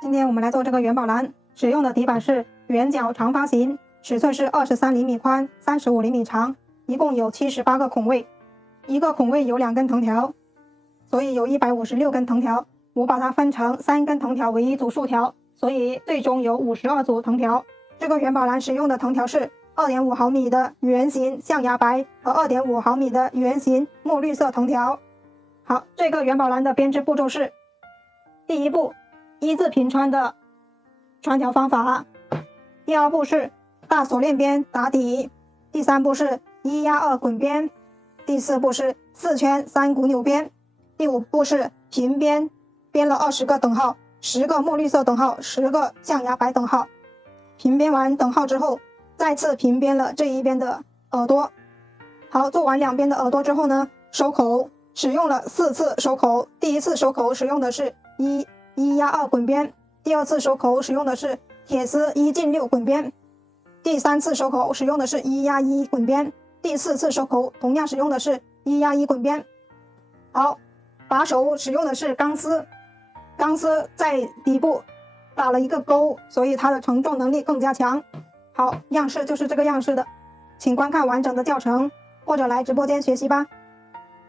今天我们来做这个元宝蓝，使用的底板是圆角长方形，尺寸是23厘米宽，35厘米长，一共有78个孔位，一个孔位有2根藤条，所以有156根藤条。我把它分成3根藤条为一组竖条，所以最终有52组藤条。这个元宝蓝使用的藤条是 2.5 毫米的圆形象牙白和 2.5 毫米的圆形墨绿色藤条。好，这个元宝蓝的编织步骤是：第一步，一字平穿的穿条方法；第二步是大锁链边打底；第三步是1压2滚边；第四步是4圈3股扭边；第五步是平边，编了20个等号，10个墨绿色等号，10个象牙白等号。平编完等号之后，再次平编了这一边的耳朵。好，做完两边的耳朵之后呢，收口使用了4次收口。第一次收口使用的是1压2滚边，第二次收口使用的是铁丝1进6滚边，第三次收口使用的是1压1滚边，第四次收口同样使用的是1压1滚边。好，把手使用的是钢丝，钢丝在底部打了一个钩，所以它的承重能力更加强。好，样式就是这个样式的，请观看完整的教程或者来直播间学习吧。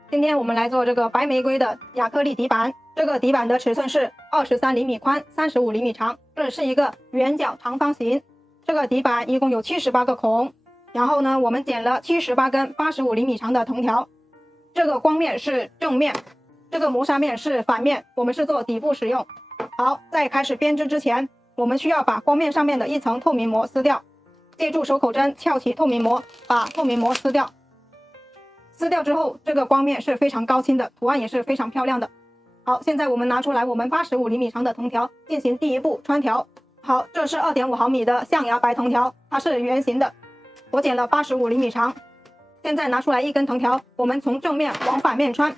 今天我们来做这个白玫瑰的亚克力底板，这个底板的尺寸是23厘米宽，35厘米长，这是一个圆角长方形。这个底板一共有78个孔，然后呢，我们剪了78根85厘米长的藤条。这个光面是正面，这个磨砂面是反面，我们是做底部使用。好，在开始编织之前，我们需要把光面上面的一层透明膜撕掉，借助手口针撬起透明膜，把透明膜撕掉。撕掉之后，这个光面是非常高清的，图案也是非常漂亮的。好，现在我们拿出来我们85厘米长的藤条进行第一步穿条。好，这是 2.5 毫米的象牙白藤条，它是圆形的，我剪了85厘米长。现在拿出来一根藤条，我们从正面往反面穿，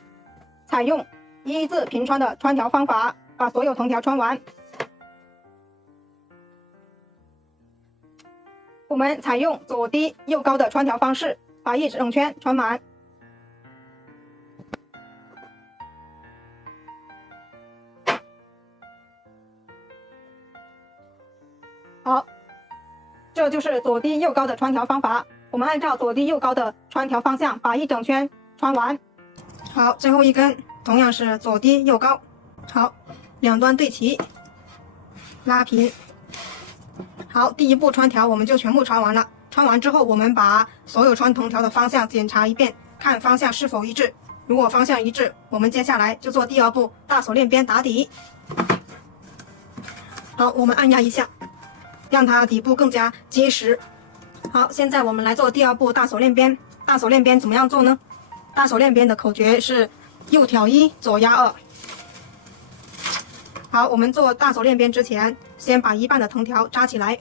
采用一字平穿的穿条方法，把所有藤条穿完。我们采用左低右高的穿条方式，把一整圈穿满。好，这就是左低右高的穿条方法。我们按照左低右高的穿条方向把一整圈穿完。好，最后一根同样是左低右高。好，两端对齐，拉平。好，第一步穿条我们就全部穿完了。穿完之后，我们把所有穿藤条的方向检查一遍，看方向是否一致。如果方向一致，我们接下来就做第二步大锁链边打底。好，我们按压一下，让它底部更加结实。好，现在我们来做第二步大锁链边。大锁链边怎么样做呢？大锁链边的口诀是右挑1，左压2。好，我们做大锁链边之前，先把一半的藤条扎起来。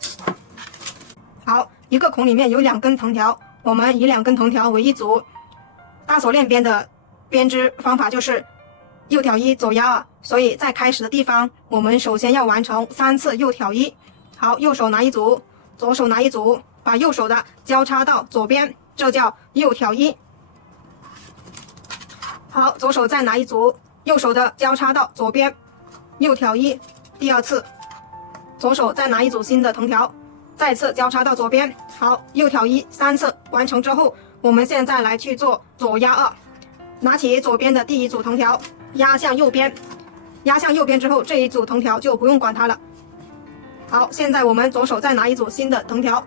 好，一个孔里面有2根藤条，我们以2根藤条为一组。大锁链边的编织方法就是右挑1，左压2，所以在开始的地方，我们首先要完成3次右挑1。好，右手拿一组，左手拿一组，把右手的交叉到左边，这叫右挑1。好，左手再拿一组，右手的交叉到左边，右挑1。第二次，左手再拿一组新的藤条，再次交叉到左边。好，右挑1 3次完成之后，我们现在来去做左压2。拿起左边的第一组藤条，压向右边，压向右边之后，这一组藤条就不用管它了。好，现在我们左手再拿一组新的藤条，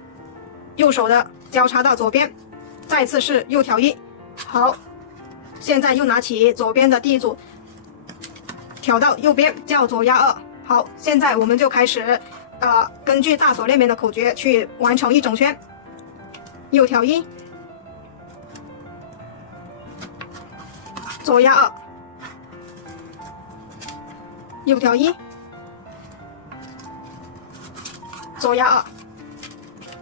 右手的交叉到左边，再次是右挑1。好，现在又拿起左边的第一组，挑到右边，叫左压2。好，现在我们就开始根据大锁链边的口诀去完成一整圈。右挑1，左压2，右挑1，左压2。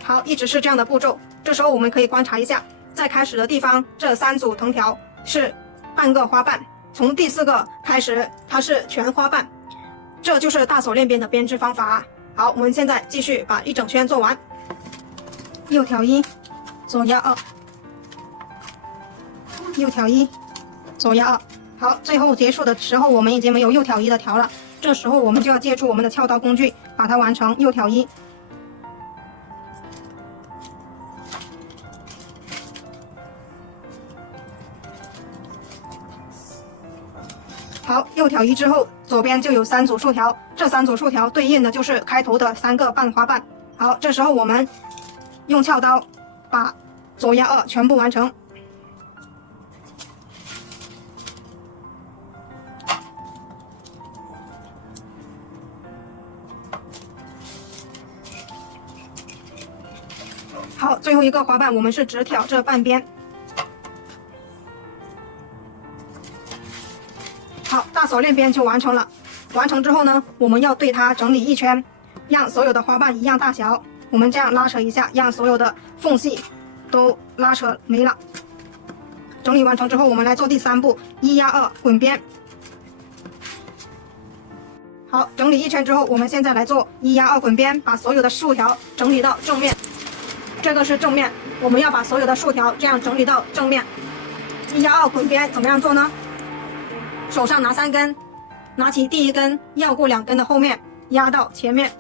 好，一直是这样的步骤。这时候我们可以观察一下，在开始的地方，这3组藤条是半个花瓣，从第4个开始，它是全花瓣。这就是大锁链边的编织方法。好，我们现在继续把一整圈做完。右挑1，左压2，右挑1，左压2。好，最后结束的时候，我们已经没有右挑1的条了。这时候我们就要借助我们的撬刀工具，把它完成右挑一。好，右挑一之后，左边就有3组竖条，这3组竖条对应的就是开头的3个半花瓣。好，这时候我们用撬刀把左压2全部完成。好，最后一个花瓣我们是只挑这半边。好，大锁链边就完成了。完成之后呢，我们要对它整理一圈，让所有的花瓣一样大小。我们这样拉扯一下，让所有的缝隙都拉扯没了。整理完成之后，我们来做第3步，1压2滚边。好，整理一圈之后，我们现在来做1压2滚边，把所有的竖条整理到正面。这个是正面，我们要把所有的竖条这样整理到正面。1压2滚边怎么样做呢？手上拿3根，拿起第1根绕过2根的后面，压到前面。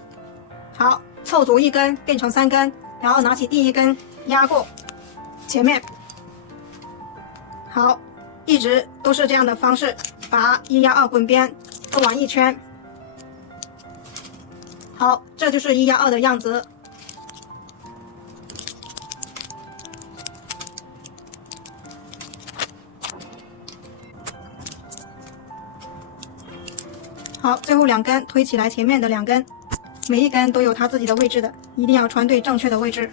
好，凑足1根变成3根，然后拿起第1根压过前面。好，一直都是这样的方式，把1压2滚边做完一圈。好，这就是1压2的样子。好，最后2根推起来，前面的2根，每一根都有它自己的位置的，一定要穿对正确的位置。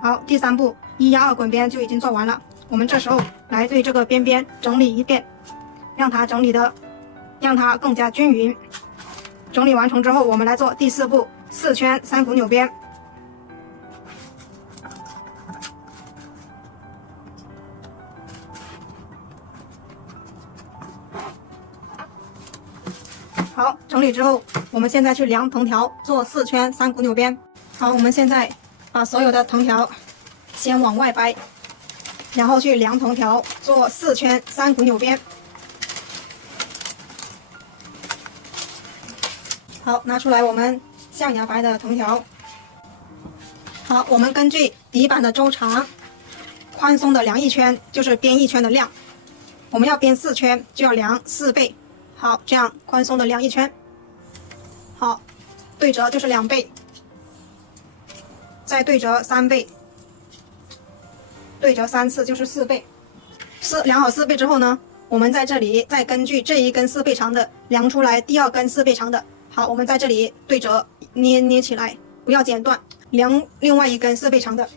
好，第3步1压2滚边就已经做完了。我们这时候来对这个边边整理一遍，让它更加均匀。整理完成之后，我们来做第4步4圈3股扭边。好，整理之后，我们现在去量藤条，做4圈3股扭边。好，我们现在把所有的藤条先往外掰，然后去量藤条，做4圈3股扭边。好，拿出来我们象牙白的藤条。好，我们根据底板的周长，宽松的量1圈，就是编1圈的量。我们要编4圈，就要量4倍。好，这样宽松的量1圈。好，对折就是2倍，再对折3倍，对折3次就是4倍。量好4倍之后呢，我们在这里再根据这一根4倍长的量出来第2根4倍长的。好，我们在这里对折捏起来，不要剪断，量另外一根4倍长的。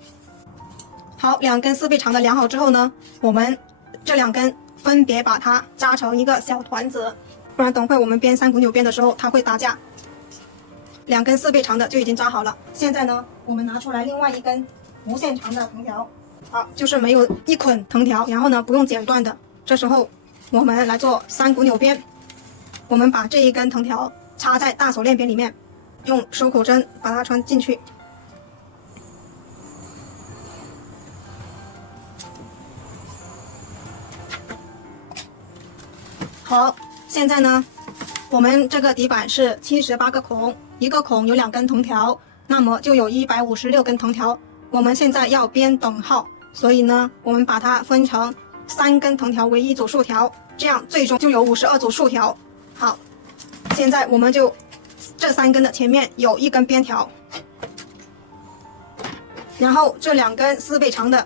好，2根4倍长的量好之后呢，我们这2根分别把它扎成一个小团子，不然等会我们编3股扭边的时候它会打架。2根4倍长的就已经扎好了。现在呢，我们拿出来另外一根无限长的藤条，好，就是没有一捆藤条，然后呢不用剪断的。这时候我们来做3股扭边，我们把这一根藤条插在大锁链边里面，用收口针把它穿进去。好，现在呢，我们这个底板是78个孔，一个孔有2根藤条，那么就有156根藤条。我们现在要编等号，所以呢，我们把它分成3根藤条为1组竖条，这样最终就有52组竖条。好，现在我们就这3根的前面有1根边条，然后这2根4倍长的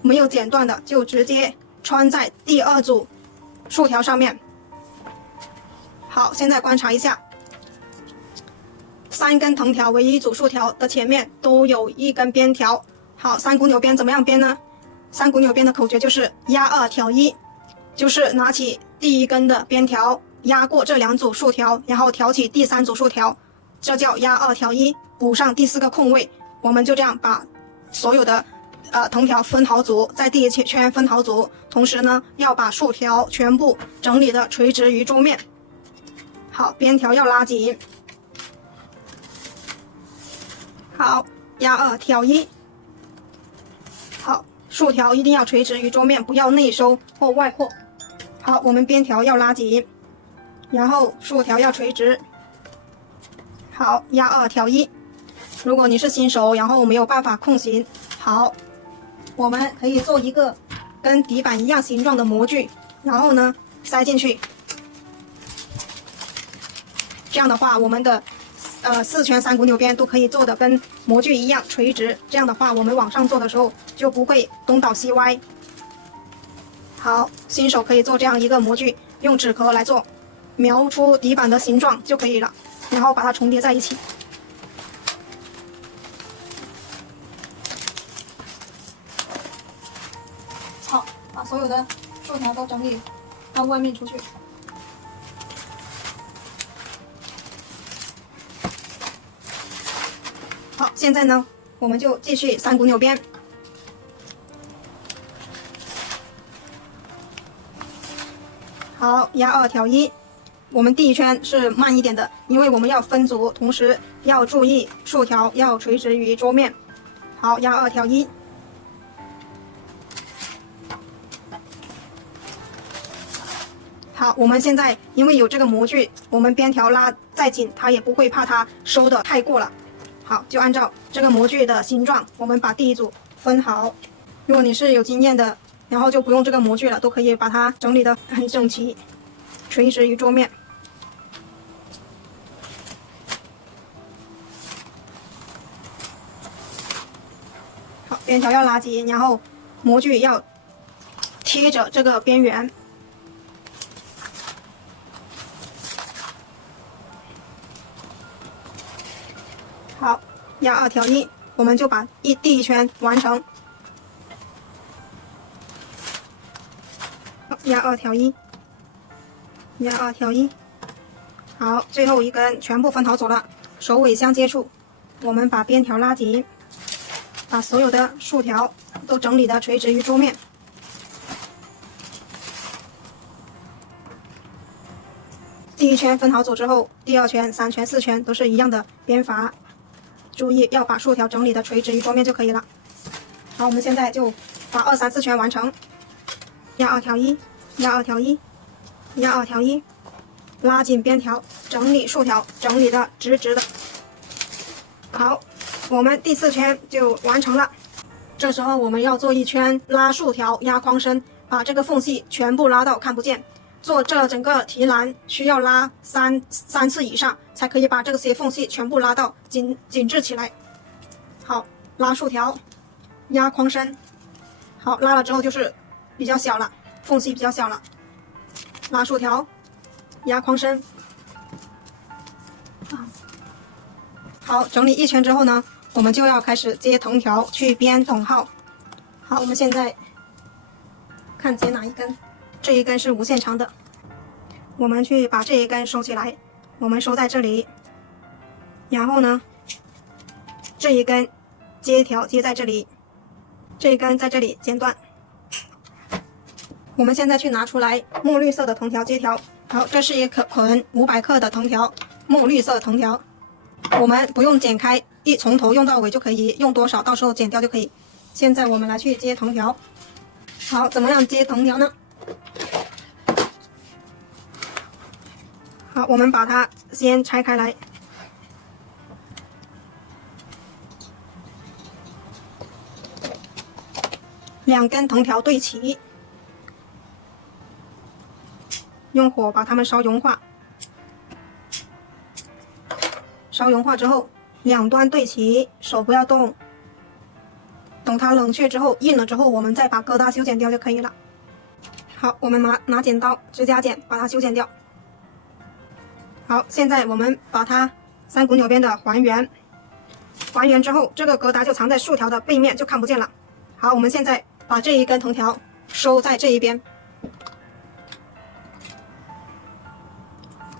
没有剪断的就直接穿在第2组竖条上面。好，现在观察一下，3根藤条为1组竖条的前面都有1根边条。好，3股扭边怎么样编呢？3股扭边的口诀就是压2挑1，就是拿起第1根的边条，压过这2组竖条，然后挑起第3组竖条，这叫压2挑1，补上第4个空位。我们就这样把所有的藤条分好组，在第1圈分好组，同时呢要把竖条全部整理的垂直于桌面。好，边条要拉紧。好，压2挑1。好，竖条一定要垂直于桌面，不要内收或外扩。好，我们边条要拉紧，然后竖条要垂直。好，压2调1。如果你是新手，然后没有办法控形，好，我们可以做一个跟底板一样形状的模具，然后呢塞进去。这样的话，我们的4圈3股扭边都可以做的跟模具一样垂直。这样的话，我们往上做的时候就不会东倒西歪。好，新手可以做这样一个模具，用纸壳来做，描出底板的形状就可以了，然后把它重叠在一起。好，把所有的竖条都整理到外面出去。好，现在呢，我们就继续3股扭边。好，压2调1。我们第一圈是慢一点的，因为我们要分组，同时要注意竖条要垂直于桌面。好，压2调1。好，我们现在因为有这个模具，我们边条拉再紧，它也不会怕它收的太过了。好，就按照这个模具的形状，我们把第一组分好。如果你是有经验的，然后就不用这个模具了，都可以把它整理得很整齐，垂直于桌面。好，边条要拉紧，然后模具要贴着这个边缘。好，压2调1，我们就把第一圈完成。压2调1，压2调1。好，最后一根全部分好走了，首尾相接触。我们把边条拉紧，把所有的竖条都整理的垂直于桌面。第一圈分好走之后，第2圈、3圈、4圈都是一样的编法。注意要把竖条整理的垂直于桌面就可以了。好，我们现在就把2、3、4圈完成。压2调1，压2调1，压2调1，拉紧边条，整理竖条，整理的直直的。好，我们第4圈就完成了。这时候我们要做一圈拉竖条，压框身，把这个缝隙全部拉到看不见。做这整个提篮需要拉3次以上，才可以把这些缝隙全部拉到紧致起来。好，拉竖条，压框身。好，拉了之后就是比较小了，缝隙比较小了。拉竖条，压框身。好，整理1圈之后呢，我们就要开始接藤条去编等号。好，我们现在看接哪一根。这一根是无限长的，我们去把这一根收起来，我们收在这里。然后呢，这一根接条接在这里，这一根在这里剪断。我们现在去拿出来墨绿色的藤条接条。好，这是一捆500克的藤条，墨绿色藤条。我们不用剪开，从头用到尾就可以，用多少到时候剪掉就可以。现在我们来去接藤条。好，怎么样接藤条呢？好，我们把它先拆开来。2根藤条对齐，用火把它们烧融化。烧融化之后，2端对齐，手不要动。等它冷却之后，硬了之后，我们再把疙瘩修剪掉就可以了。好，我们拿剪刀、指甲剪把它修剪掉。好，现在我们把它3股扭边的还原。还原之后，这个疙瘩就藏在竖条的背面，就看不见了。好，我们现在把这一根藤条收在这一边。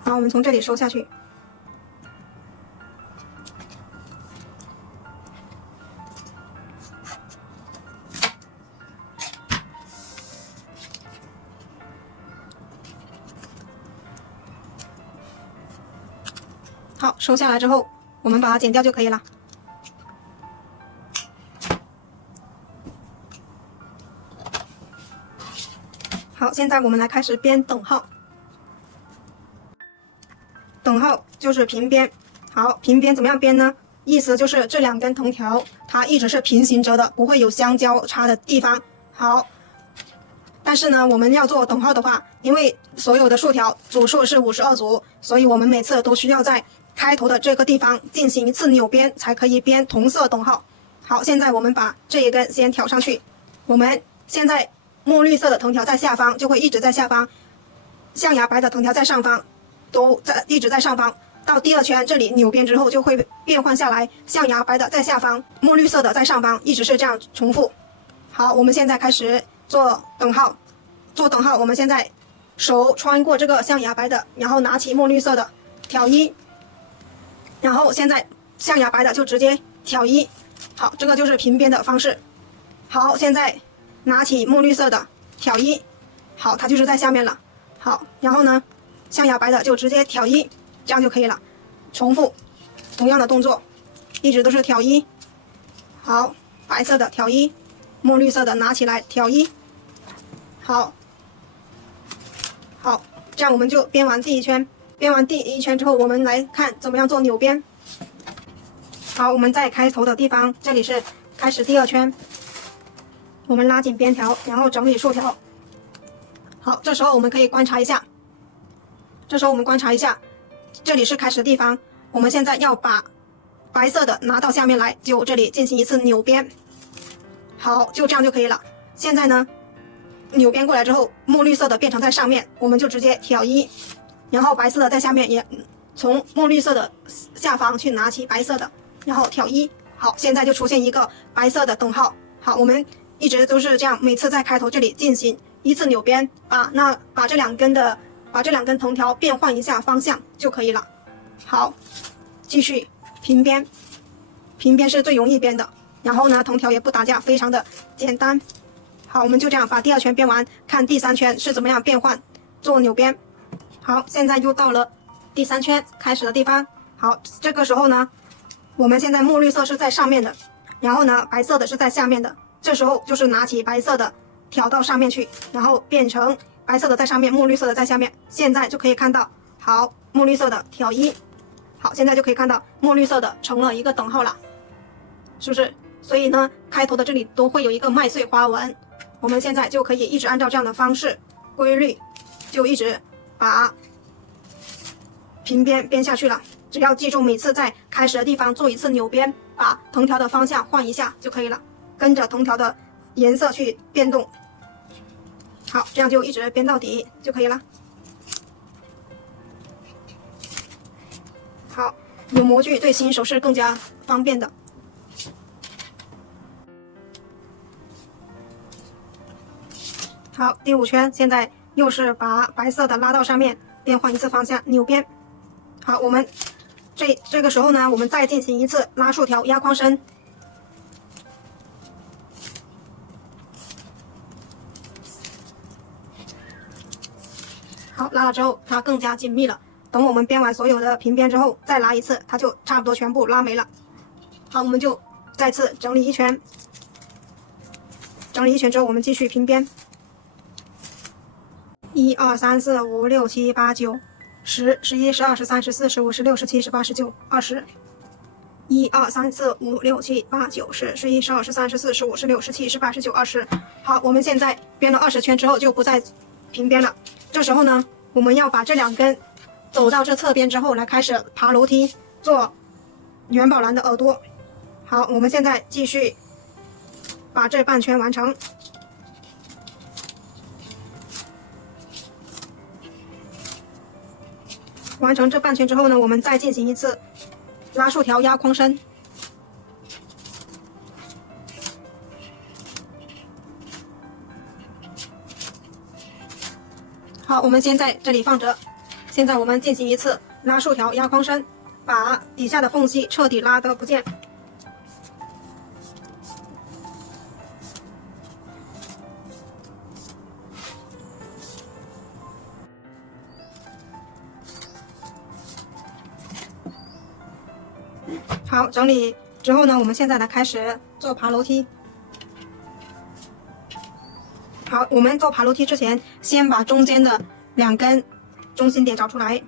好，我们从这里收下去。好，收下来之后，我们把它剪掉就可以了。好，现在我们来开始编等号。等号就是平边。好，平边怎么样编呢？意思就是这两根藤条它一直是平行着的，不会有相交叉的地方。好，但是呢，我们要做等号的话，因为所有的竖条组数是52组，所以我们每次都需要在开头的这个地方进行一次扭编，才可以编同色等号。好，现在我们把这一根先挑上去。我们现在墨绿色的藤条在下方，就会一直在下方；象牙白的藤条在上方，都一直在上方。到第二圈这里扭编之后，就会变换下来，象牙白的在下方，墨绿色的在上方，一直是这样重复。好，我们现在开始做等号。做等号，我们现在手穿过这个象牙白的，然后拿起墨绿色的挑一，然后现在象牙白的就直接挑一。好，这个就是平编的方式。好，现在拿起墨绿色的挑一，好，它就是在下面了。好，然后呢，象牙白的就直接挑一，这样就可以了。重复同样的动作，一直都是挑一。好，白色的挑一，墨绿色的拿起来挑一。好，好，这样我们就编完第一圈。编完第一圈之后，我们来看怎么样做扭编。好，我们在开头的地方，这里是开始第二圈，我们拉紧边条，然后整理竖条。好，这时候我们可以观察一下，这里是开始地方，我们现在要把白色的拿到下面来，就这里进行一次扭编。好，就这样就可以了。现在呢，扭编过来之后，墨绿色的变成在上面，我们就直接挑一，然后白色的在下面，也从墨绿色的下方去拿起白色的，然后挑一。好，现在就出现一个白色的等号。好，我们一直都是这样，每次在开头这里进行一次扭编，把这两根藤条变换一下方向就可以了。好，继续平编，平编是最容易编的，然后呢，藤条也不打架，非常的简单。好，我们就这样把第二圈编完，看第三圈是怎么样变换做扭编。好，现在又到了第三圈开始的地方。好，这个时候呢，我们现在墨绿色是在上面的，然后呢，白色的是在下面的。这时候就是拿起白色的挑到上面去，然后变成白色的在上面，墨绿色的在下面。现在就可以看到，好，墨绿色的挑一。好，现在就可以看到墨绿色的成了一个等号了，是不是？所以呢，开头的这里都会有一个麦穗花纹。我们现在就可以一直按照这样的方式规律，就一直把平编编下去了。只要记住每次在开始的地方做一次扭编，把藤条的方向换一下就可以了，跟着藤条的颜色去变动。好，这样就一直编到底就可以了。好，有模具对新手是更加方便的。好，第五圈，现在又是把白色的拉到上面，变换一次方向，扭编。好，我们这个时候呢，我们再进行一次拉竖条压框身。好，拉了之后它更加紧密了。等我们编完所有的平编之后，再拉一次，它就差不多全部拉没了。好，我们就再次整理一圈。整理一圈之后，我们继续平编。1、2、3、4、5、6、7、8、9、10、11、12、13、14、15、16、17、18、19、20。1、2、3、4、5、6、7、8、9、10、11、12、13、14、15、16、17、18、19、20。好，我们现在编了20圈之后就不再平编了。这时候呢，我们要把这两根走到这侧边之后，来开始爬楼梯做元宝蓝的耳朵。好，我们现在继续把这半圈完成。完成这半圈之后呢，我们再进行一次拉竖条压框身。好，我们先在这里放着。现在我们进行一次拉竖条压框身，把底下的缝隙彻底拉得不见。好，整理之后呢，我们现在来开始做爬楼梯。好，我们做爬楼梯之前，先把中间的2根中心点找出来。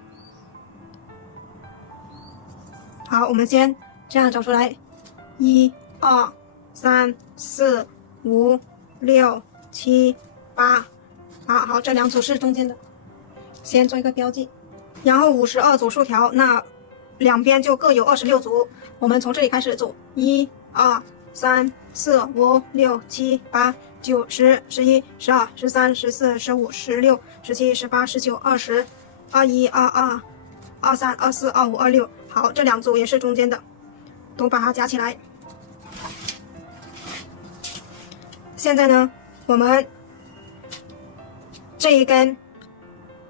好，我们先这样找出来，1、2、3、4、5、6、7、8。好，这2组是中间的，先做一个标记。然后52组竖条，那两边就各有26组。我们从这里开始组，1、2、3、4、5、6、7、8、9、10、11、12、13、14、15、16、17、18、19、20、21、22、23、24、25、26。好，这2组也是中间的，都把它夹起来。现在呢，我们这一根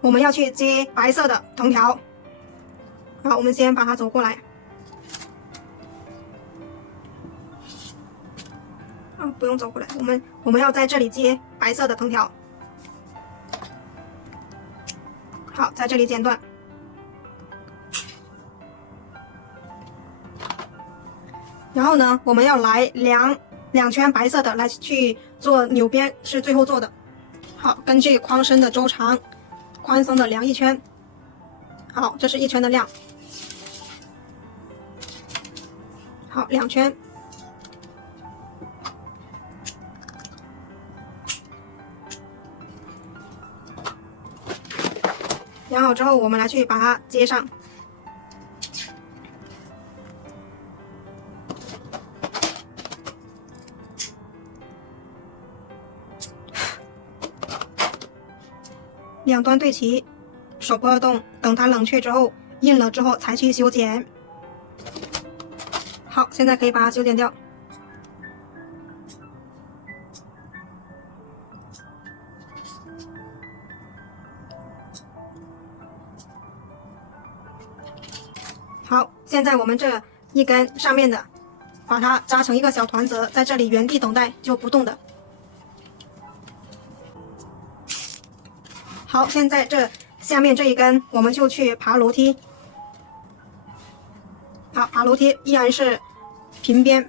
我们要去接白色的藤条。好，我们先把它走过来。不用走过来，我们要在这里接白色的藤条。好，在这里剪断。然后呢，我们要来量2圈白色的来去做纽边，是最后做的。好，根据框身的周长，宽松的量1圈。好，这是1圈的量。好，2圈。量好之后，我们来去把它接上。2端对齐，手不要动，等它冷却之后，硬了之后才去修剪。好，现在可以把它修剪掉。好，现在我们这一根上面的，把它扎成一个小团子，在这里原地等待，就不动的。好，现在这下面这一根，我们就去爬楼梯。好，爬楼梯依然是平边。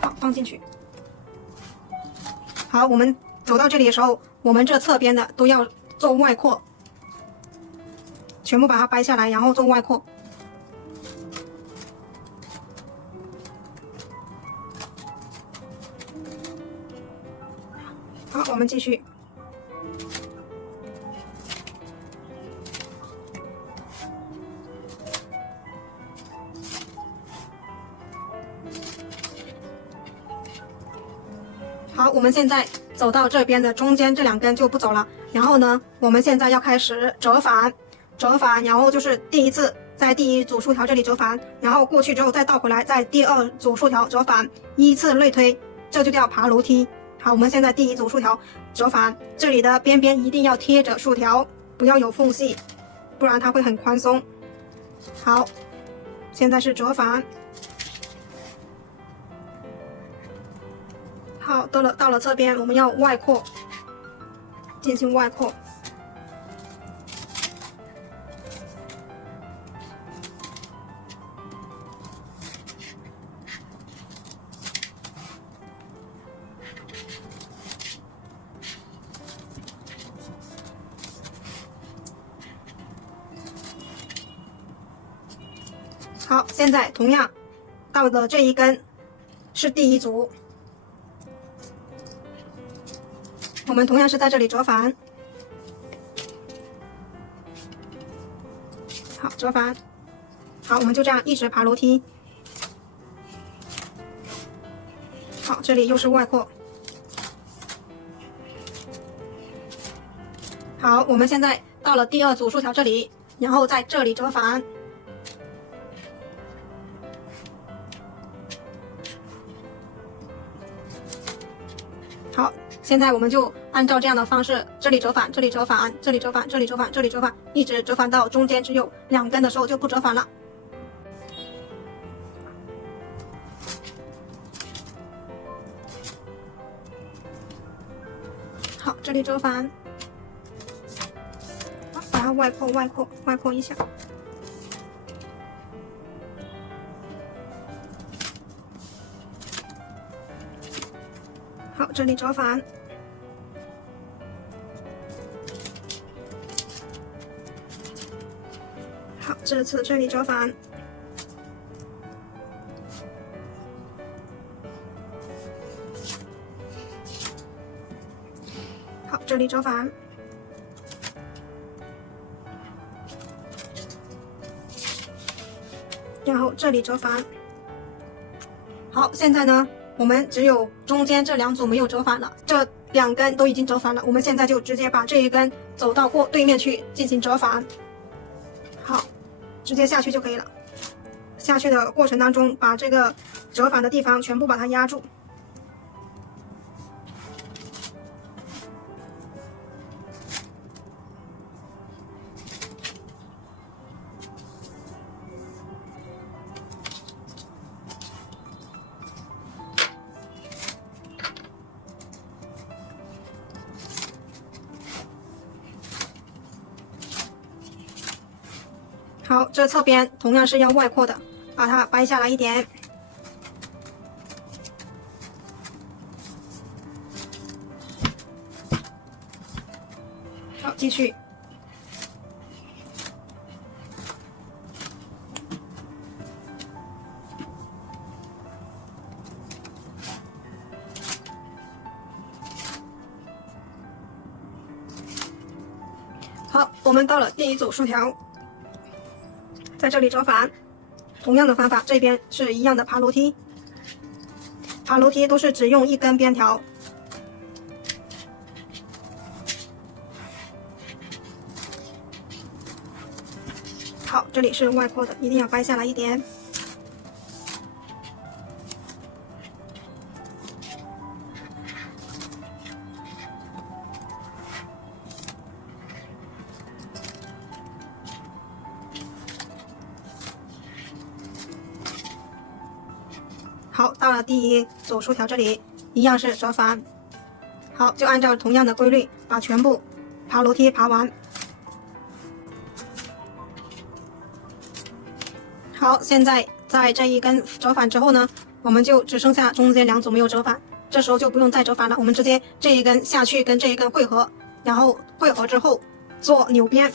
好，放进去。好，我们走到这里的时候，我们这侧边的都要做外扩，全部把它掰下来，然后做外扩。好，我们继续。好，我们现在走到这边的中间这2根就不走了。然后呢，我们现在要开始折返，然后就是第一次在第1组竖条这里折返，然后过去之后再倒回来，在第2组竖条折返，依次类推，这就叫爬楼梯。好，我们现在第1组竖条折返，这里的边边一定要贴着竖条，不要有缝隙，不然它会很宽松。好，现在是折返。好，到了侧边，我们要外扩，进行外扩。好，现在同样到的这一根是第1组。我们同样是在这里折返，好，折返，好，我们就这样一直爬楼梯。好，这里又是外扩。好，我们现在到了第2组竖条这里，然后在这里折返。好，现在我们就按照这样的方式，这里折返，这里折返，这里折返，这里折返，这里折返，一直折返到中间只有2根的时候就不折返了。好，这里折返，好，把它外扩一下。好，这里折返。好，这次这里折返。好，这里折返。然后这里折返。好，现在呢，我们只有中间这2组没有折返了，这2根都已经折返了。我们现在就直接把这一根走到对面去进行折返。好，直接下去就可以了。下去的过程当中，把这个折返的地方全部把它压住。好，这侧边同样是要外扩的，把它掰下来一点。好，继续。好，我们到了第1组竖条。在这里折返，同样的方法，这边是一样的爬楼梯。爬楼梯都是只用1根边条。好，这里是外扩的，一定要掰下来一点。好，到了第1组竖条这里，一样是折返。好，就按照同样的规律，把全部爬楼梯爬完。好，现在在这一根折返之后呢，我们就只剩下中间2组没有折返，这时候就不用再折返了，我们直接这一根下去跟这一根汇合，然后汇合之后做扭边。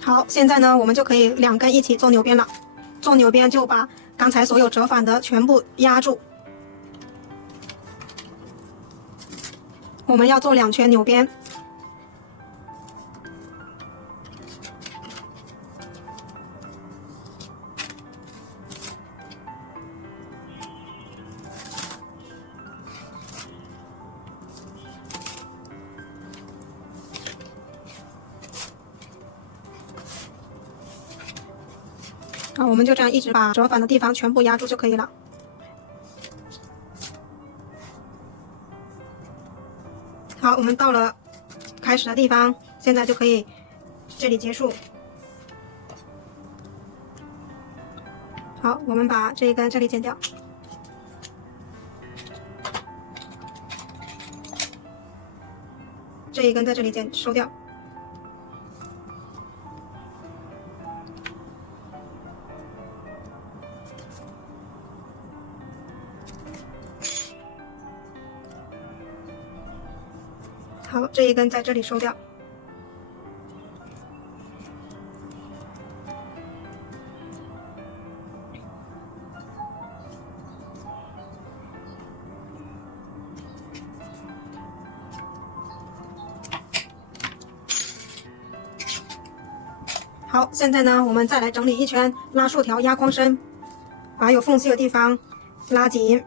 好，现在呢，我们就可以2根一起做扭边了。做扭边就把刚才所有折返的全部压住。我们要做2圈扭边。好，我们就这样一直把折返的地方全部压住就可以了。好，我们到了开始的地方，现在就可以这里结束。好，我们把这一根这里剪掉。这一根在这里收掉。好，这一根在这里收掉。好，现在呢，我们再来整理一圈，拉竖条，压框身，把有缝隙的地方拉紧。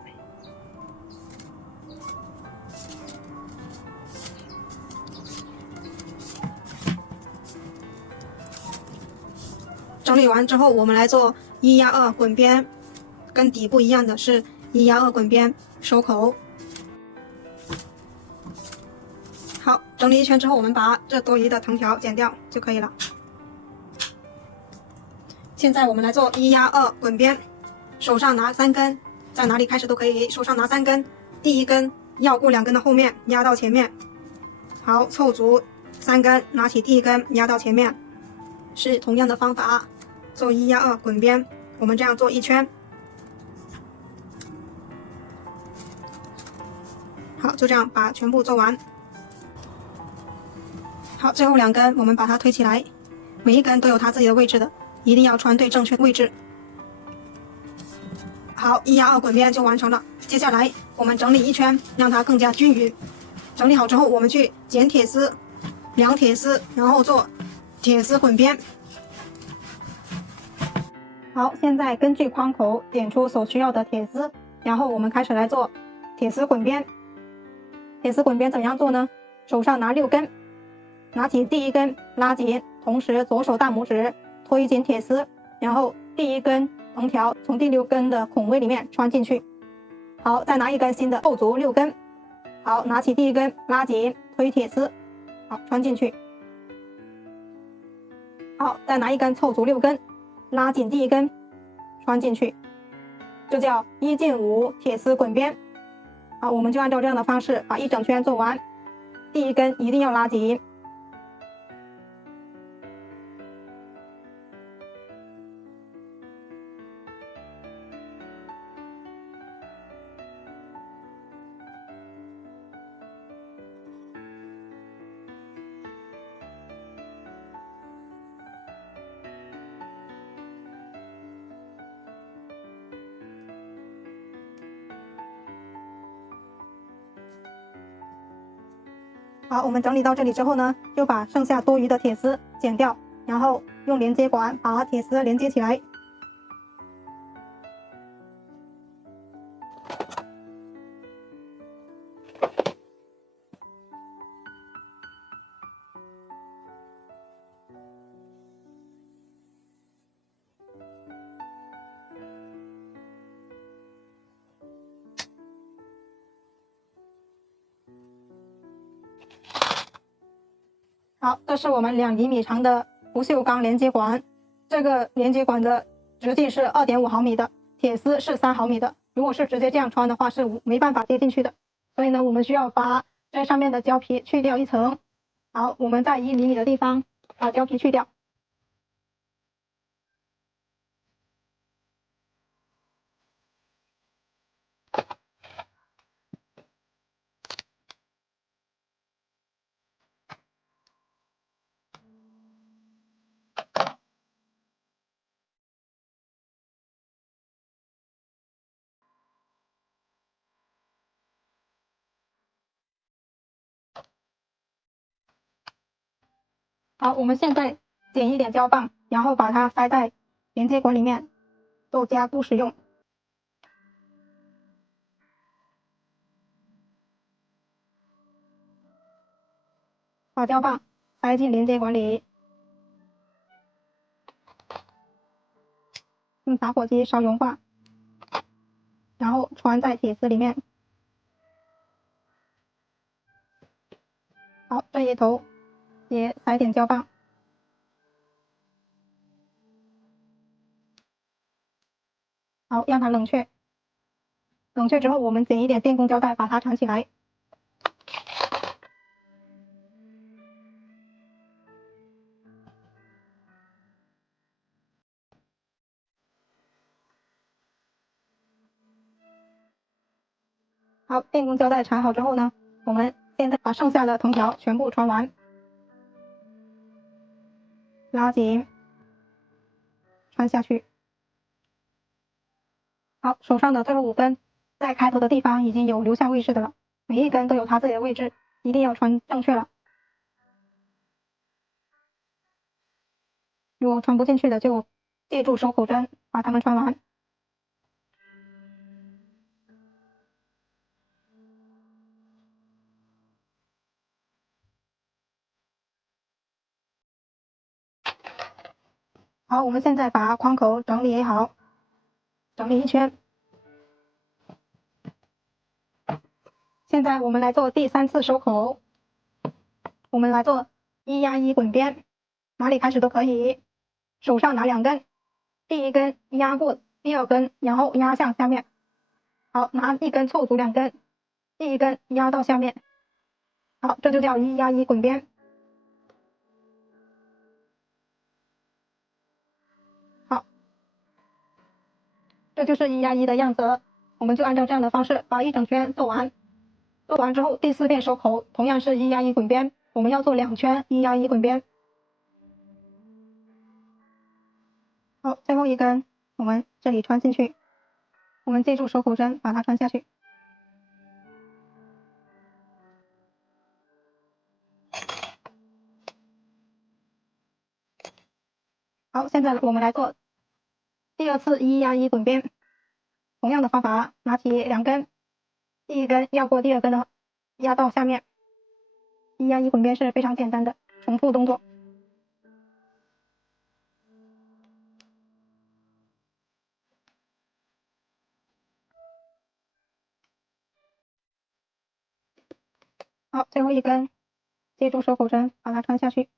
整理完之后，我们来做1压2滚边，跟底部一样的是1压2滚边收口。好，整理一圈之后，我们把这多余的藤条剪掉就可以了。现在我们来做1压2滚边，手上拿3根，在哪里开始都可以，手上拿3根，第1根绕过2根的后面，压到前面，好，凑足3根，拿起第一根压到前面，是同样的方法，做1压2滚边，我们这样做1圈。好，就这样把全部做完。好，最后2根我们把它推起来，每一根都有它自己的位置的，一定要穿对正确位置。好，1压2滚边就完成了。接下来我们整理1圈，让它更加均匀。整理好之后，我们去剪铁丝、量铁丝，然后做铁丝滚边。好，现在根据框口点出所需要的铁丝，然后我们开始来做铁丝滚边。铁丝滚边怎样做呢？手上拿6根，拿起第一根拉紧，同时左手大拇指推紧铁丝，然后第一根横条从第6根的孔位里面穿进去。好，再拿一根新的凑足6根。好，拿起第一根拉紧推铁丝，好，穿进去。好，再拿一根凑足6根，拉紧第一根穿进去，这叫1进5铁丝滚边。好，我们就按照这样的方式把一整圈做完，第一根一定要拉紧。好，我们整理到这里之后呢，就把剩下多余的铁丝剪掉，然后用连接管把铁丝连接起来。好，这是我们2厘米长的不锈钢连接管，这个连接管的直径是2.5毫米的，铁丝是3毫米的。如果是直接这样穿的话，是没办法接进去的。所以呢，我们需要把这上面的胶皮去掉一层。好，我们在1厘米的地方把胶皮去掉。好，我们现在剪一点胶棒，然后把它塞在连接管里面，做加固使用。把胶棒塞进连接管里，用打火机烧融化，然后穿在铁丝里面。好，这一头也塞点胶棒。好，让它冷却。冷却之后，我们剪一点电工胶带把它缠起来。好，电工胶带缠好之后呢，我们现在把剩下的藤条全部穿完，拉紧，穿下去。好，手上的最后5根，在开头的地方已经有留下位置的了，每一根都有它自己的位置，一定要穿正确了。如果穿不进去的，就借助手口针把它们穿完。好，我们现在把框口整理好，整理1圈。现在我们来做第3次收口，我们来做1压1滚边，哪里开始都可以。手上拿2根，第一根压过第2根，然后压向下面。好，拿一根凑足2根，第一根压到下面，好，这就叫1+1滚边。好，这就是1+1的样子，我们就按照这样的方式把一整圈做完。做完之后，第4遍收口同样是1+1滚边，我们要做2圈1+1滚边。好，最后一根我们这里穿进去，我们记住收口针，把它穿下去。好，现在我们来做第2次1+1滚边，同样的方法，拿起2根，第一根压过第2根的，压到下面。1+1滚边是非常简单的重复动作。好，最后一根，记住收口针，把它穿下去。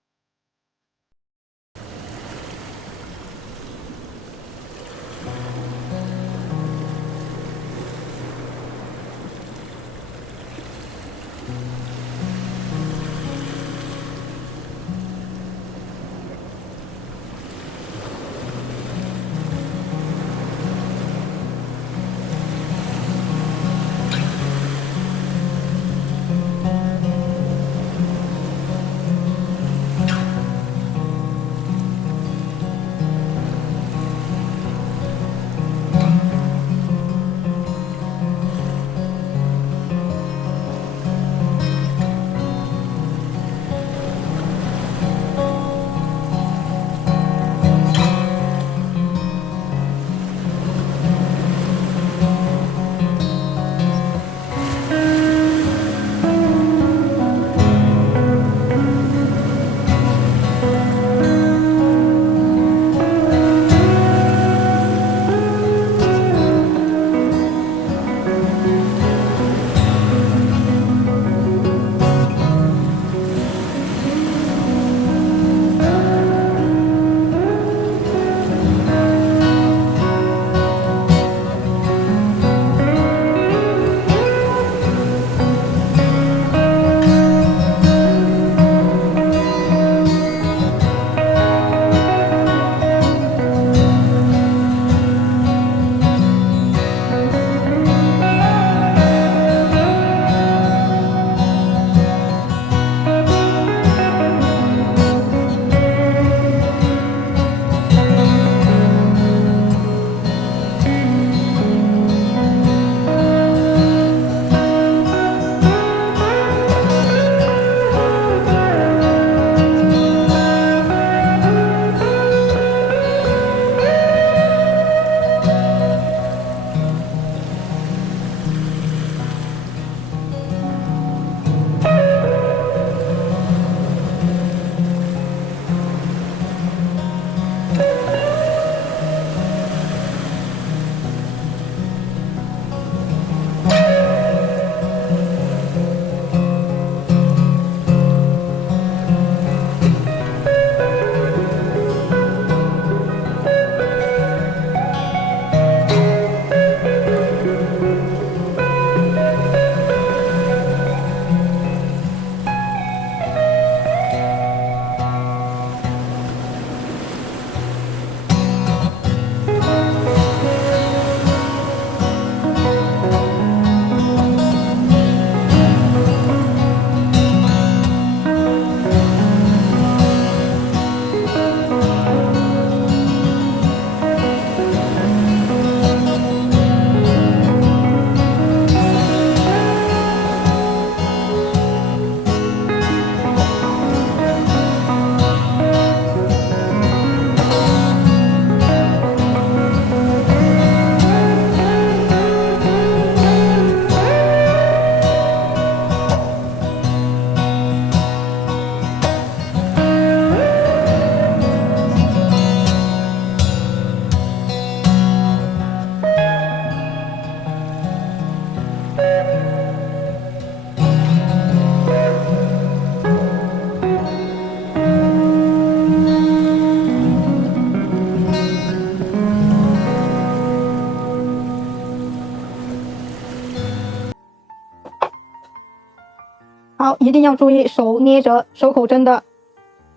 好，一定要注意手捏着收口针的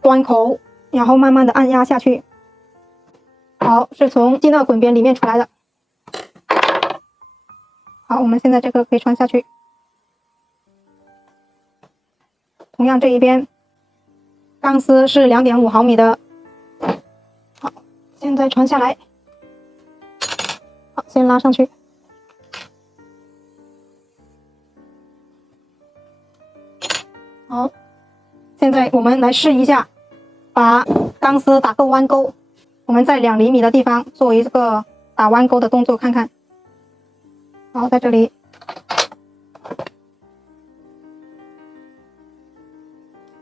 端口，然后慢慢的按压下去。好，是从鸡肋滚边里面出来的。好，我们现在这个可以穿下去。同样这一边，钢丝是2.5毫米的。好，现在穿下来。好，先拉上去。好，现在我们来试一下，把钢丝打个弯钩。我们在2厘米的地方做一个打弯钩的动作，看看。好，在这里。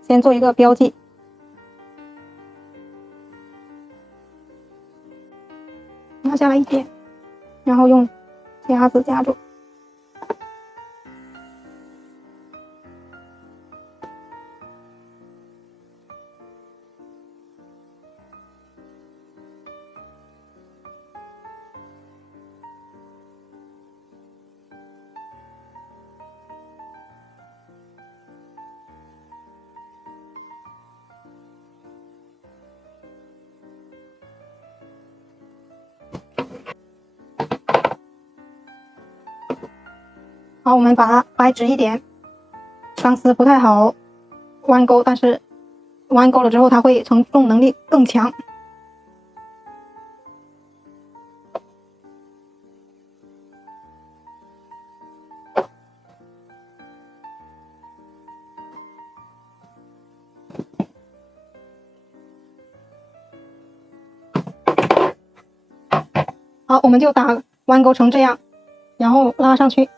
先做一个标记，拿下来一点，然后用夹子夹住。好，我们把它掰直一点。钢丝不太好弯钩，但是弯钩了之后，它会承重能力更强。好，我们就打弯钩成这样，然后拉上去。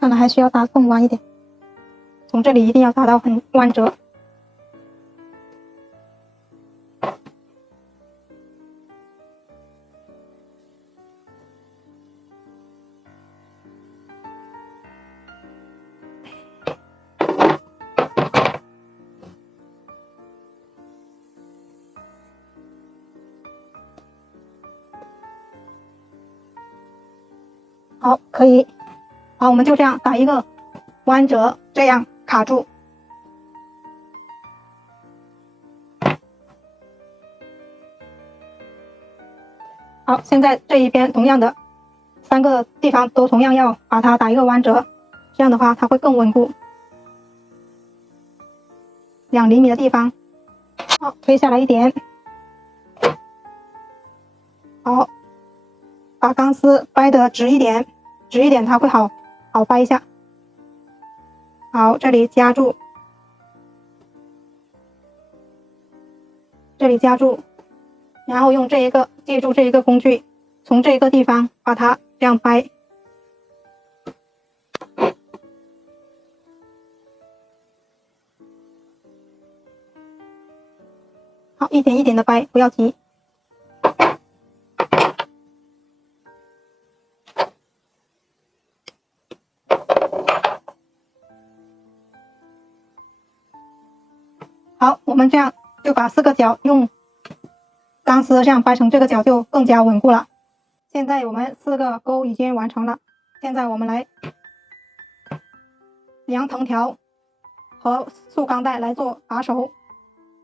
看来还需要打更弯一点，从这里一定要打到很弯折。好，可以。好，我们就这样打一个弯折，这样卡住。好，现在这一边同样的3个地方都同样要把它打一个弯折，这样的话它会更稳固。2厘米的地方，好，推下来一点。好，把钢丝掰得直一点，直一点它会好掰一下。好，这里夹住，这里夹住，然后用这一个，借助这一个工具，从这个地方把它这样掰。好，一点一点的掰，不要急。好，我们这样就把4个角用钢丝这样掰成这个角，就更加稳固了。现在我们4个钩已经完成了，现在我们来量藤条和塑钢带来做把手。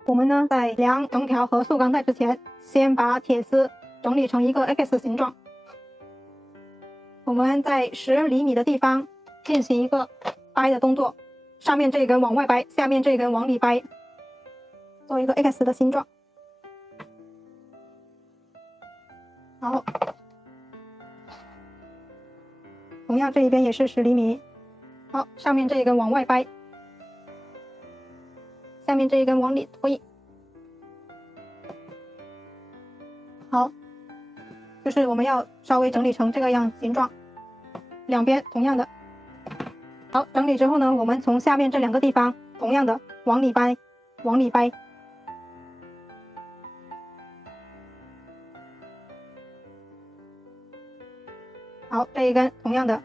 我们呢，在量藤条和塑钢带之前，先把铁丝整理成一个 X 形状。我们在10厘米的地方进行一个掰的动作，上面这一根往外掰，下面这一根往里掰，做一个 X 的形状。好，同样这一边也是10厘米。好，上面这一根往外掰，下面这一根往里推。好，就是我们要稍微整理成这个样形状，两边同样的。好，整理之后呢，我们从下面这2个地方同样的往里掰，往里掰。好，这一根同样的。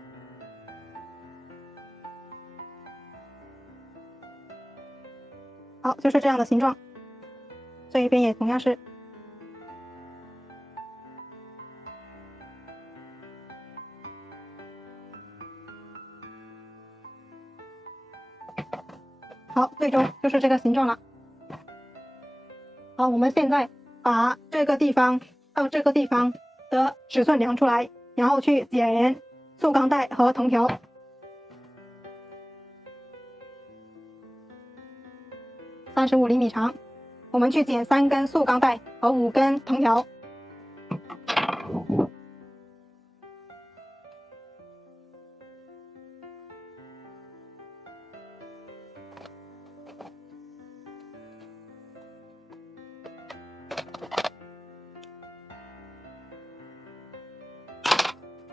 好，就是这样的形状。这一边也同样是。好，最终就是这个形状了。好，我们现在把这个地方到这个地方的尺寸量出来，然后去剪塑钢带和藤条。35厘米长，我们去剪3根塑钢带和5根藤条。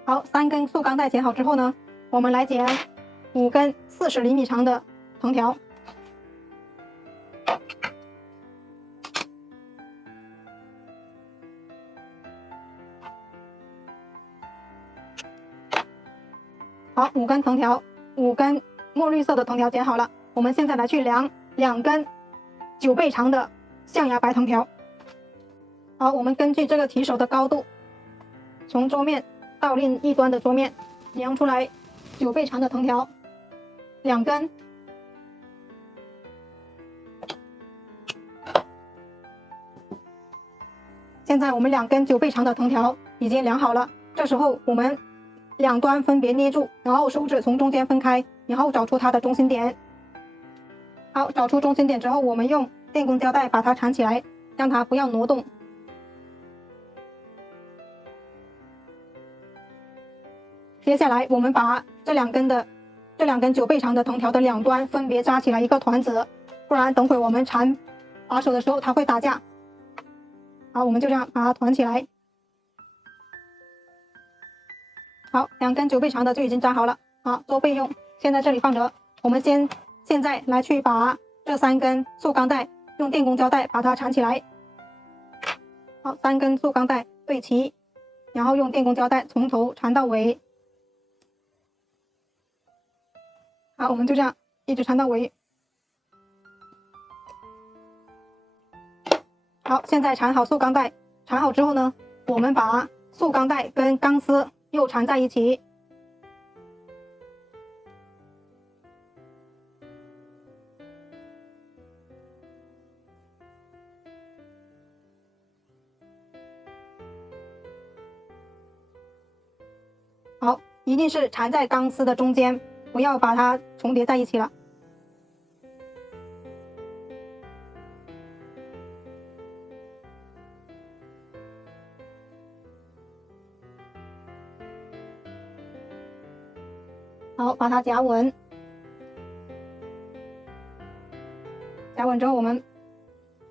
好，3根塑钢带剪好之后呢，我们来剪5根40厘米长的藤条。好，5根藤条，5根墨绿色的藤条剪好了。我们现在来去量2根9倍长的象牙白藤条。好，我们根据这个提手的高度，从桌面到另一端的桌面量出来9倍长的藤条2根。现在我们2根9倍长的藤条已经量好了，这时候我们两端分别捏住，然后手指从中间分开，然后找出它的中心点。好，找出中心点之后，我们用电工胶带把它缠起来，让它不要挪动。接下来我们把这两根9倍长的藤条的两端分别扎起来一个团子，不然等会我们缠把手的时候它会打架。好，我们就这样把它团起来。好，2根9倍长的就已经扎好了，好，做备用。先在这里放着。我们现在来去把这3根塑钢带用电工胶带把它缠起来。好，3根塑钢带对齐，然后用电工胶带从头缠到尾。好，我们就这样一直缠到尾。好，现在缠好塑钢带，缠好之后呢，我们把塑钢带跟钢丝又缠在一起。好，一定是缠在钢丝的中间，不要把它重叠在一起了。好，把它夹稳。夹稳之后，我们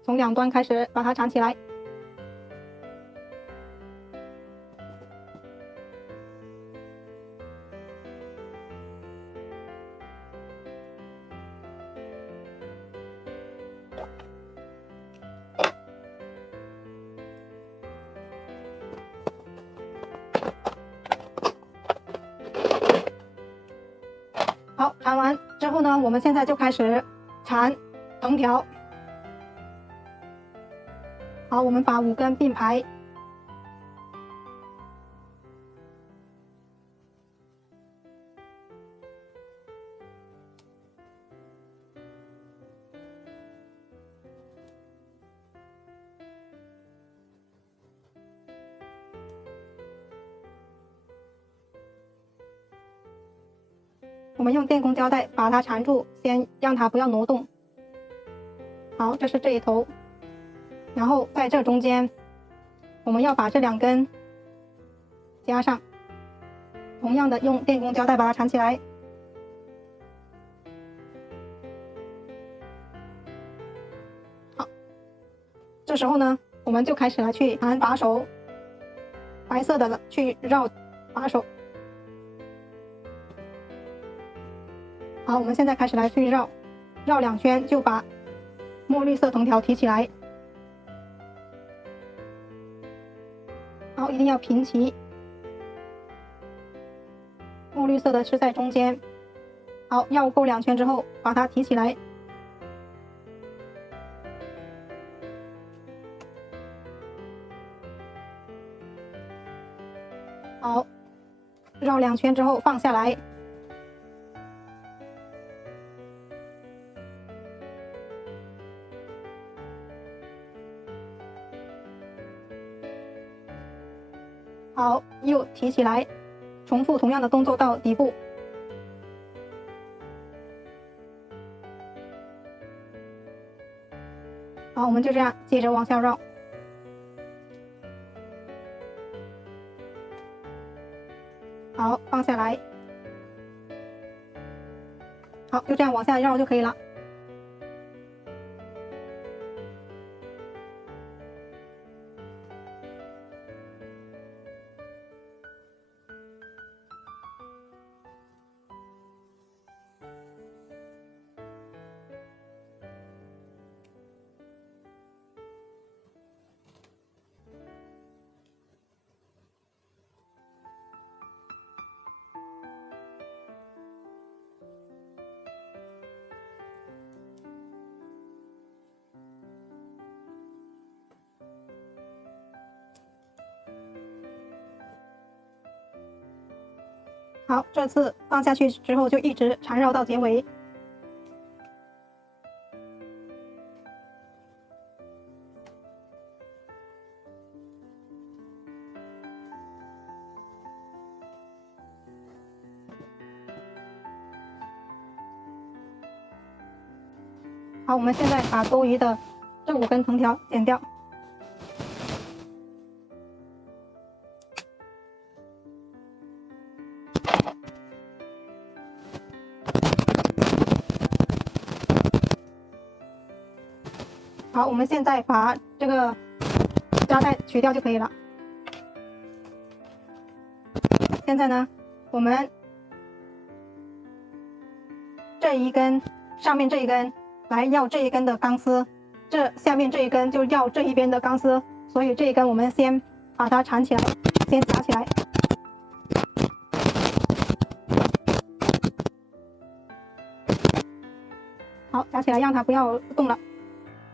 从两端开始把它缠起来。好，缠完之后呢，我们现在就开始缠藤条。好，我们把5根并排。我们用电工胶带把它缠住，先让它不要挪动。好，这是这一头，然后在这中间，我们要把这2根加上，同样的用电工胶带把它缠起来。好，这时候呢，我们就开始来去缠把手，白色的去绕把手。好，我们现在开始来去绕2圈，就把墨绿色藤条提起来。好，一定要平齐。墨绿色的是在中间。好，绕够2圈之后，把它提起来。好，绕2圈之后放下来。好，又提起来，重复同样的动作到底部。好，我们就这样接着往下绕。好，放下来。好，就这样往下绕就可以了。好，这次放下去之后就一直缠绕到结尾。好，我们现在把多余的这5根藤条剪掉。好，我们现在把这个扎带取掉就可以了。现在呢，我们这一根上面这一根来要这一根的钢丝，这下面这一根就要这一边的钢丝，所以这一根我们先把它缠起来，先夹起来。好，夹起来让它不要动了。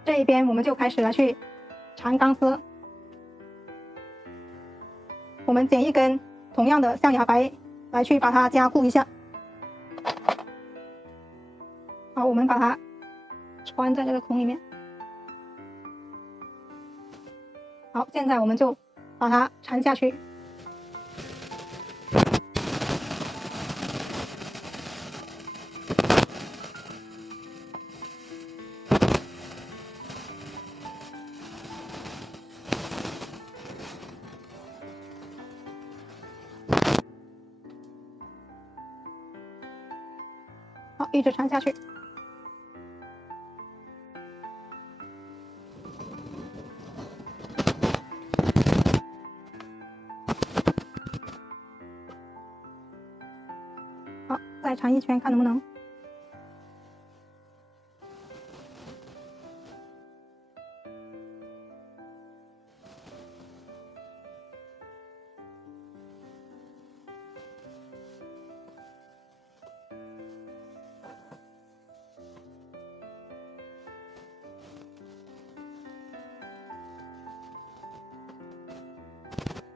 这一边我们就开始来去缠钢丝。我们剪一根同样的象牙白来去把它加固一下。好，我们把它穿在这个孔里面。好，现在我们就把它缠下去。好，一直缠下去。好，再缠一圈，看能不能。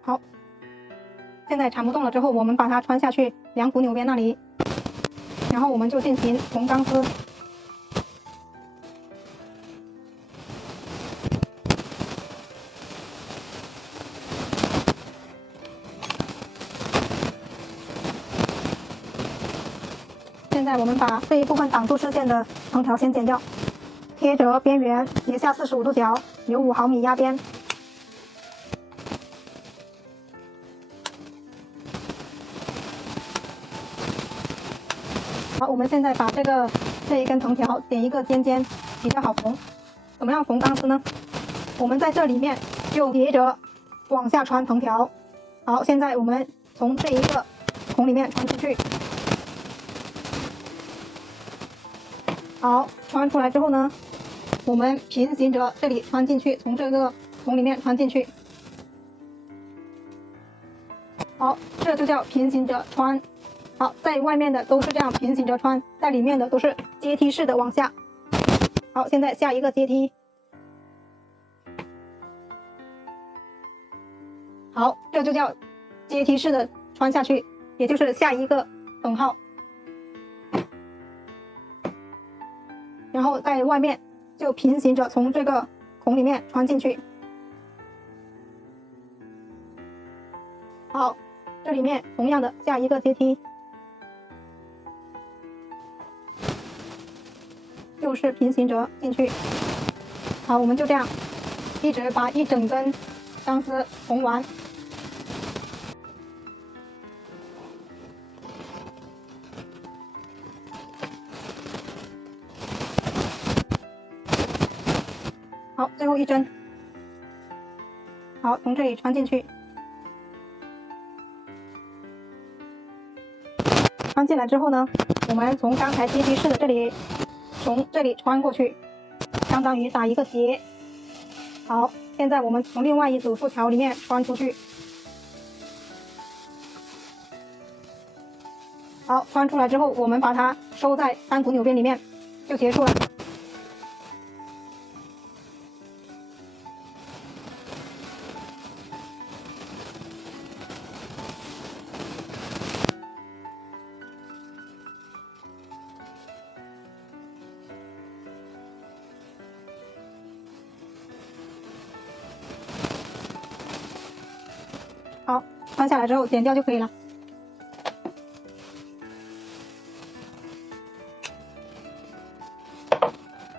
好，现在缠不动了之后，我们把它穿下去两股纽边那里，然后我们就进行缝钢丝。现在我们把这一部分挡住视线的藤条先剪掉，贴着边缘斜下45度角，留5毫米压边。好，我们现在把这一根藤条点一个尖尖，比较好缝。怎么样缝钢丝呢？我们在这里面就叠着往下穿藤条。好，现在我们从这一个孔里面穿出去。好，穿出来之后呢，我们平行着这里穿进去，从这个孔里面穿进去。好，这就叫平行着穿。好，在外面的都是这样平行着穿，在里面的都是阶梯式的往下。好，现在下一个阶梯。好，这就叫阶梯式的穿下去，也就是下一个等号，然后在外面就平行着从这个孔里面穿进去。好，这里面同样的下一个阶梯，又是平行着进去。好，我们就这样一直把一整根钢丝缝完。好，最后一针。好，从这里穿进去。穿进来之后呢，我们从刚才阶梯式的这里，从这里穿过去，相当于打一个结。好，现在我们从另外一组竖条里面穿出去。好，穿出来之后，我们把它收在3股纽边里面，就结束了。好，穿下来之后剪掉就可以了。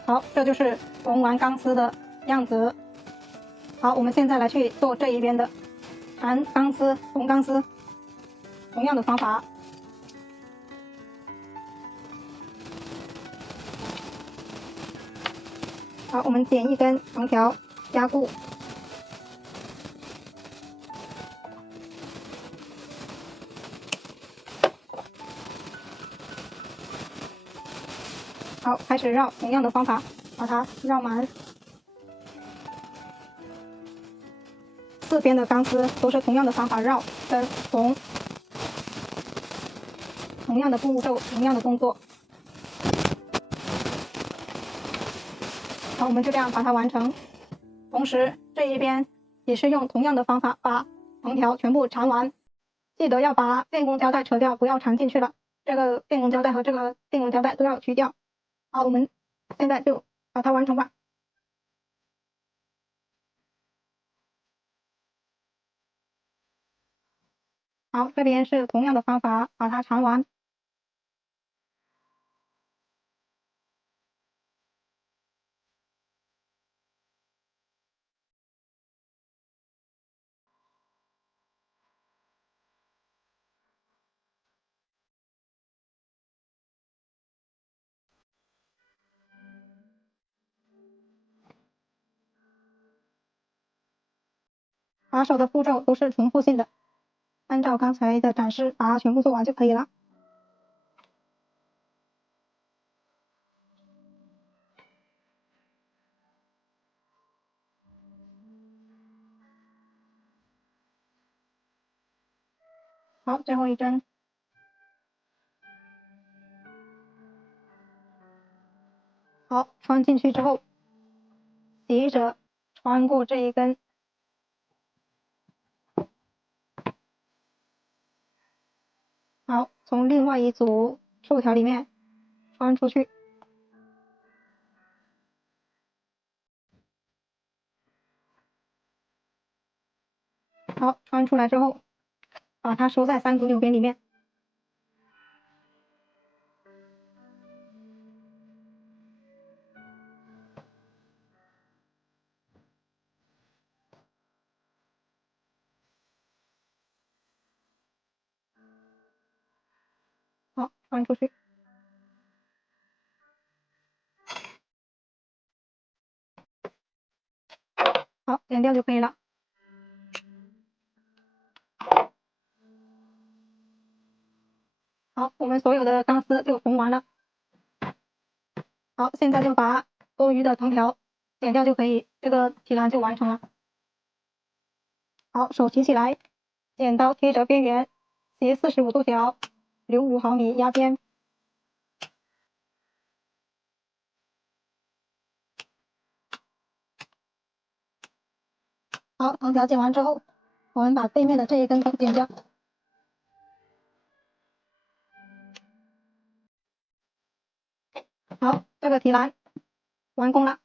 好，这就是缝完钢丝的样子。好，我们现在来去做这一边的缠钢丝、缝钢丝，同样的方法。好，我们剪一根长条加固。好，开始绕，同样的方法把它绕满。4边的钢丝都是同样的方法绕跟缝，同样的步骤，同样的动作。好，我们就这样把它完成。同时这一边也是用同样的方法把藤条全部缠完。记得要把电工胶带扯掉，不要缠进去了。这个电工胶带和这个电工胶带都要去掉。好，我们现在就把它完成吧。好，这边是同样的方法把它缠完。把手的步骤都是重复性的，按照刚才的展示把它全部做完就可以了。好，最后一针。好，穿进去之后，斜着穿过这一根。好，从另外一组竖条里面穿出去。好，穿出来之后，把它收在3股纽边里面。好，穿出去。好，剪掉就可以了。好，我们所有的钢丝就缝完了。好，现在就把多余的藤条剪掉就可以，这个提篮就完成了。好，手提起来，剪刀贴着边缘，斜45度角，留5毫米压边。好，藤条剪完之后，我们把背面的这一根头剪掉。好，这个提篮完工了。